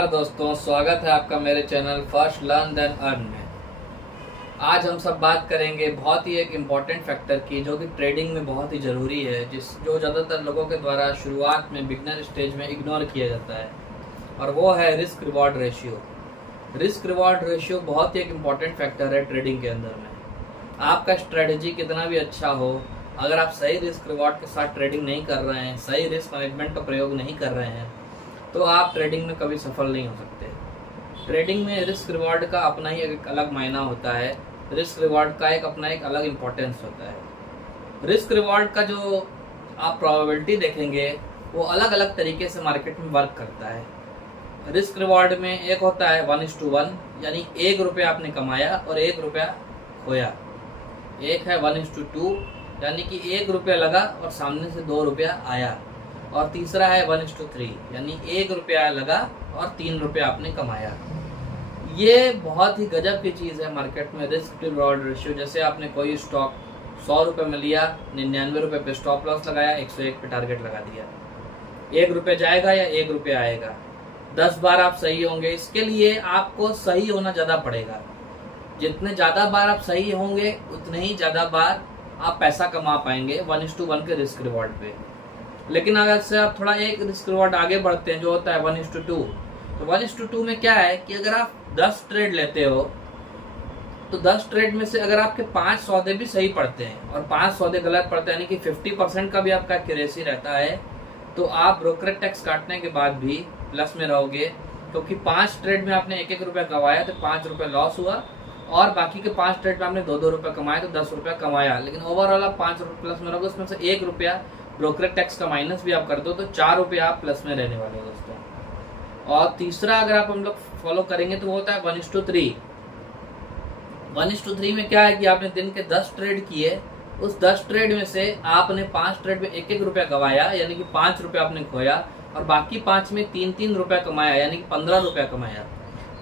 नमस्कार दोस्तों, स्वागत है आपका मेरे channel first learn then earn में। आज हम सब बात करेंगे बहुत ही एक इम्पॉर्टेंट फैक्टर की, जो कि ट्रेडिंग में बहुत ही ज़रूरी है, जो ज़्यादातर लोगों के द्वारा शुरुआत में बिगनर स्टेज में इग्नोर किया जाता है, और वो है risk reward ratio. Risk reward ratio बहुत ही एक इम्पॉर्टेंट फैक्टर है ट्रेडिंग के अंदर में। आपका स्ट्रेटजी कितना भी अच्छा हो, अगर आप सही रिस्क रिवॉर्ड के साथ ट्रेडिंग नहीं कर रहे हैं, सही रिस्क मैनेजमेंट का प्रयोग नहीं कर रहे हैं, तो आप ट्रेडिंग में कभी सफल नहीं हो सकते। ट्रेडिंग में रिस्क रिवॉर्ड का अपना ही एक अलग मायना होता है, रिस्क रिवॉर्ड का अपना एक अलग इम्पोर्टेंस होता है। रिस्क रिवॉर्ड का जो आप प्रोबेबिलिटी देखेंगे वो अलग अलग तरीके से मार्केट में वर्क करता है। रिस्क रिवॉर्ड में एक होता है 1:1, यानी 1 रुपया आपने कमाया और 1 रुपया खोया। एक है 1:2, यानी कि 1 रुपया लगा और सामने से 2 रुपया आया। और तीसरा है 1:3, यानी 1 रुपया लगा और 3 रुपया आपने कमाया। ये बहुत ही गजब की चीज़ है मार्केट में, रिस्क रिवॉर्ड रेशियो। जैसे आपने कोई स्टॉक 100 रुपये में लिया, 99 रुपये पे स्टॉप लॉस लगाया, 101 पे टारगेट लगा दिया। 1 रुपया जाएगा या 1 रुपया आएगा, 10 बार आप सही होंगे। इसके लिए आपको सही होना ज़्यादा पड़ेगा। जितने ज़्यादा बार आप सही होंगे उतने ही ज़्यादा बार आप पैसा कमा पाएंगे 1:1 के रिस्क रिवॉर्ड पे। लेकिन अगर से आप थोड़ा एक रिस्क रिवॉर्ड आगे बढ़ते हैं, जो होता है 1:2, तो 1:2 में क्या है कि अगर आप 10 ट्रेड लेते हो, तो 10 ट्रेड में से अगर आपके 5 सौदे भी सही पड़ते हैं और 5 सौदे गलत पड़ते हैं, यानी कि 50% का भी आपका एक्यूरेसी रहता है, तो आप ब्रोकरेज टैक्स काटने के बाद भी प्लस में रहोगे। क्योंकि 5 ट्रेड में आपने 1-1 रुपया कमाया तो 5 रुपये लॉस हुआ, और बाकी के 5 ट्रेड में आपने 2-2 रुपये कमाए तो 10 रुपया कमाया। लेकिन ओवरऑल आप 5 रुपये प्लस में रहोगे, उसमें से 1 रुपया ब्रोकरेज टैक्स का माइनस भी आप कर दो तो 4 रुपये आप प्लस में रहने वाले हो दोस्तों। और तीसरा अगर आप हम लोग फॉलो करेंगे तो वो होता है 1:3। 1:3 में क्या है कि आपने दिन के 10 ट्रेड किए, उस 10 ट्रेड में से आपने 5 ट्रेड में 1-1 रुपया कमाया, यानी कि 5 रुपया आपने खोया, और बाकी 5 में 3-3 रुपया कमाया, यानी कि 15 रुपया कमाया।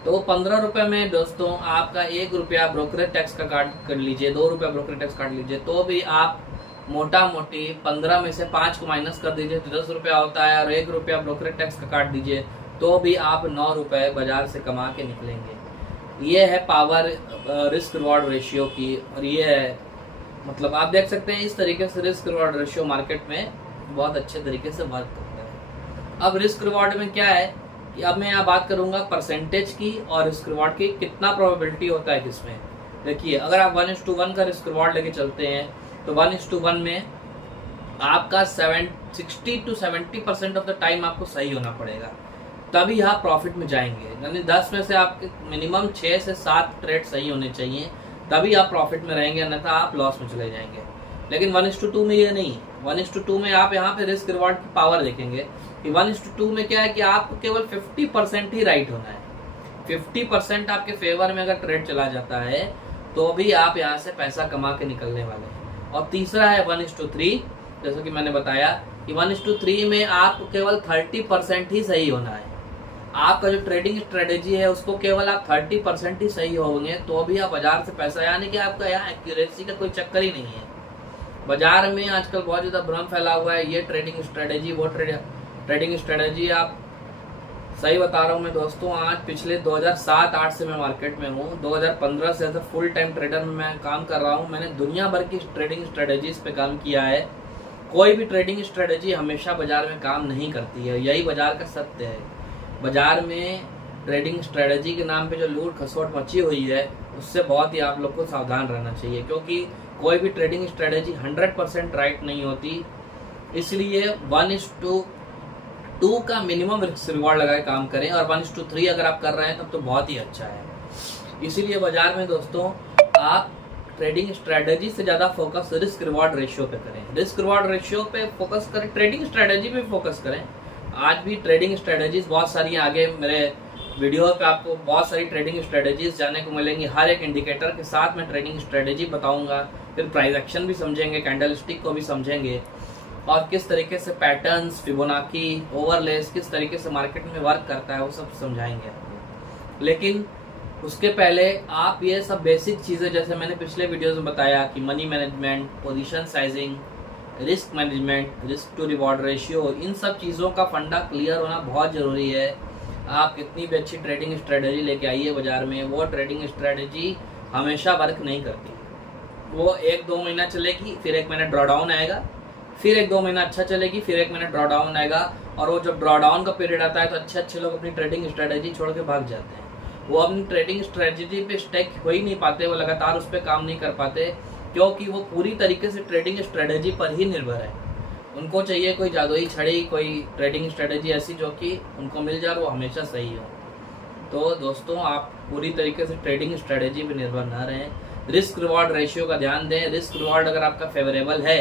तो 15 रुपये में दोस्तों आपका 1 रुपया ब्रोकरेज टैक्स का काट कर लीजिए, 2 रुपया ब्रोकरेज टैक्स काट लीजिए, तो भी आप मोटा मोटी 15 में से 5 को माइनस कर दीजिए तो 10 रुपया होता है, और 1 रुपया ब्रोकरेज टैक्स का काट दीजिए तो भी आप 9 रुपये बाजार से कमा के निकलेंगे। ये है पावर रिस्क रिवॉर्ड रेशियो की, और ये है मतलब आप देख सकते हैं इस तरीके से रिस्क रिवॉर्ड रेशियो मार्केट में बहुत अच्छे तरीके से वर्क करता है। अब रिस्क रिवॉर्ड में क्या है कि अब मैं यहाँ बात करूँगा परसेंटेज की और रिस्क रिवॉर्ड की, कितना प्रोबेबिलिटी होता है किसमें। देखिए, अगर आप 1:1 का रिस्क रिवॉर्ड लेके चलते हैं तो 1:1 में आपका 60 to 70% ऑफ द टाइम आपको सही होना पड़ेगा, तभी आप प्रॉफिट में जाएंगे। यानी 10 में से आपके मिनिमम 6 से 7 ट्रेड सही होने चाहिए, तभी आप प्रॉफिट में रहेंगे, अन्यथा आप लॉस में चले जाएंगे। लेकिन 1:2 में ये नहीं। 1:2 में आप यहाँ पे रिस्क रिवॉर्ड की पावर देखेंगे कि 1:2 में क्या है कि आपको केवल 50% ही राइट होना है। 50% आपके फेवर में अगर ट्रेड चला जाता है तो भी आप यहाँ से पैसा कमा के निकलने वाले हैं। और तीसरा है 1:3, जैसा कि मैंने बताया कि 1:3 में आपको केवल 30% ही सही होना है। आपका जो ट्रेडिंग स्ट्रेटेजी है उसको केवल आप 30% ही सही होंगे तो भी आप बाजार से पैसा, यानी कि आपका यहाँ एक्यूरेसी का कोई चक्कर ही नहीं है। बाजार में आजकल बहुत ज़्यादा भ्रम फैला हुआ है, ये ट्रेडिंग स्ट्रेटेजी वो ट्रेडिंग स्ट्रेटेजी। आप सही बता रहा हूँ मैं दोस्तों, आज पिछले 2007-8 से मैं मार्केट में हूँ। 2015 से as a full time trader में मैं काम कर रहा हूँ। मैंने दुनिया भर की ट्रेडिंग स्ट्रेटेजीज पे काम किया है। कोई भी ट्रेडिंग स्ट्रेटेजी हमेशा बाजार में काम नहीं करती है, यही बाजार का सत्य है। बाजार में ट्रेडिंग स्ट्रेटेजी के नाम पे जो लूट खसोट मची हुई है, उससे बहुत ही आप लोग को सावधान रहना चाहिए, क्योंकि कोई भी ट्रेडिंग स्ट्रेटेजी 100% राइट नहीं होती। इसलिए 1:2 का मिनिमम रिस्क रिवॉर्ड लगा के काम करें, और 1:3 अगर आप कर रहे हैं तब तो बहुत ही अच्छा है। इसीलिए बाजार में दोस्तों आप ट्रेडिंग स्ट्रेटेजी से ज़्यादा फोकस रिस्क रिवॉर्ड रेशियो पे करें। रिस्क रिवॉर्ड रेशियो पे फोकस करें, ट्रेडिंग स्ट्रेटेजी पे फोकस करें। आज भी ट्रेडिंग स्ट्रेटेजीज बहुत सारी आगे मेरे वीडियो पे आपको बहुत सारी ट्रेडिंग स्ट्रेटेजीज जानने को मिलेंगी। हर एक इंडिकेटर के साथ मैं ट्रेडिंग स्ट्रेटेजी बताऊंगा, फिर प्राइस एक्शन भी समझेंगे, कैंडल स्टिक को भी समझेंगे, और किस तरीके से पैटर्न्स, फिबोनाची, ओवरलेस किस तरीके से मार्केट में वर्क करता है वो सब समझाएंगे आपको। लेकिन उसके पहले आप ये सब बेसिक चीज़ें, जैसे मैंने पिछले वीडियोस में बताया कि money management, position sizing, risk management, risk to reward ratio, इन सब चीज़ों का फंडा क्लियर होना बहुत ज़रूरी है। आप कितनी भी अच्छी ट्रेडिंग स्ट्रेटजी लेके आइए बाजार में, वो ट्रेडिंग स्ट्रेटजी हमेशा वर्क नहीं करती। वो 1-2 महीना चलेगी, फिर 1 महीना ड्रॉडाउन आएगा, फिर 1-2 महीना अच्छा चलेगी, फिर 1 महीना ड्रॉडाउन आएगा। और वो जब ड्रॉडाउन का पीरियड आता है तो अच्छे लोग अपनी ट्रेडिंग स्ट्रेटजी छोड़ के भाग जाते हैं। वो अपनी ट्रेडिंग स्ट्रेटजी पे स्टेक हो ही नहीं पाते, वो लगातार उस पर काम नहीं कर पाते, क्योंकि वो पूरी तरीके से ट्रेडिंग स्ट्रेटजी पर ही निर्भर है। उनको चाहिए कोई जादुई छड़ी, कोई ट्रेडिंग स्ट्रेटजी ऐसी जो कि उनको मिल जाए और वो हमेशा सही हो। तो दोस्तों, आप पूरी तरीके से ट्रेडिंग स्ट्रेटजी पर निर्भर ना रहें, रिस्क रिवॉर्ड रेशियो का ध्यान दें। रिस्क रिवॉर्ड अगर आपका फेवरेबल है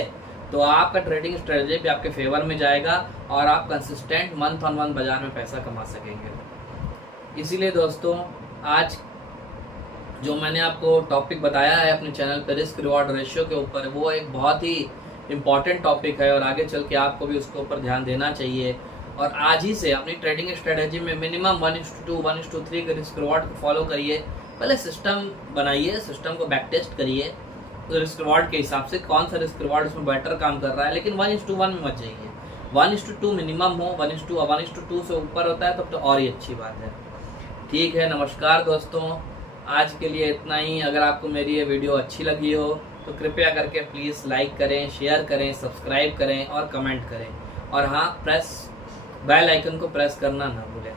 तो आपका ट्रेडिंग स्ट्रेटजी भी आपके फेवर में जाएगा और आप कंसिस्टेंट मंथ ऑन मंथ बाजार में पैसा कमा सकेंगे। इसीलिए दोस्तों, आज जो मैंने आपको टॉपिक बताया है अपने चैनल पर रिस्क रिवॉर्ड रेशियो के ऊपर, वो एक बहुत ही इम्पॉर्टेंट टॉपिक है और आगे चल के आपको भी उसके ऊपर ध्यान देना चाहिए। और आज ही से अपनी ट्रेडिंग स्ट्रेटजी में मिनिमम 1:2, 1:3 के रिस्क रिवॉर्ड को फॉलो करिए। पहले सिस्टम बनाइए, सिस्टम को बैक टेस्ट करिए रिस्क रिवॉर्ड के हिसाब से, कौन सा रिस्क रिवॉर्ड उसमें बेटर काम कर रहा है। लेकिन 1:1 में मत जाइए, 1:2 मिनिमम हो। 1:2 से ऊपर होता है तब तो और ही अच्छी बात है। ठीक है, नमस्कार दोस्तों, आज के लिए इतना ही। अगर आपको मेरी ये वीडियो अच्छी लगी हो तो कृपया करके प्लीज़ लाइक करें, शेयर करें, सब्सक्राइब करें और कमेंट करें। और हाँ, बेल आइकन को प्रेस करना ना भूलें।